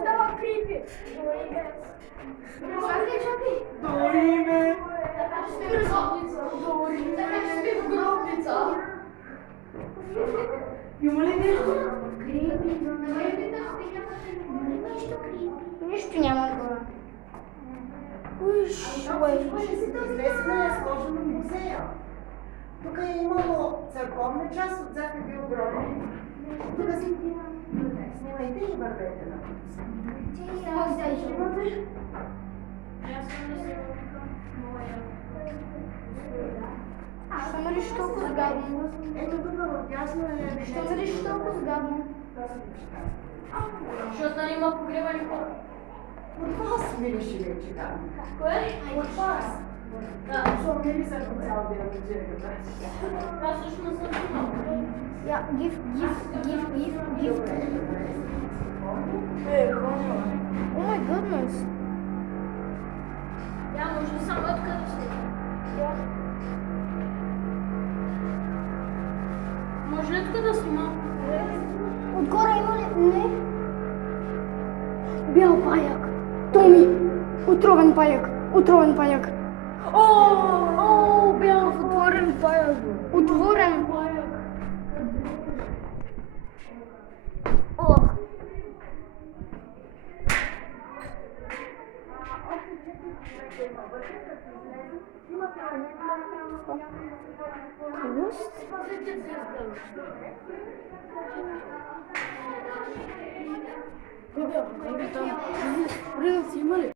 Stava creepy. Dorime. Нищо няма горе. Известно е сложено в музея. Тук е имало църковна част, отзад е бил гроб. Тук си снимайте и вървете на Що нариш толкова гадно? Ето тук в дясно е... Що нариш толкова гадно? Защото нали има погребани хора. От вас видиш ли вече гадно? Кое? От вас. Да. Защо не ли са по цял ден от джерката? Аз също не съм чувал. Ja, give. Oh my goodness. Я може само откъде си. Ja. Може ли откъде да снима? Отгоре има ли? Не. Бял паяк. Томи. Отровен паяк. Отровен паяк. О, бял отворен паяк. Отворен паяк. Ох. Хвост? Принц има ли?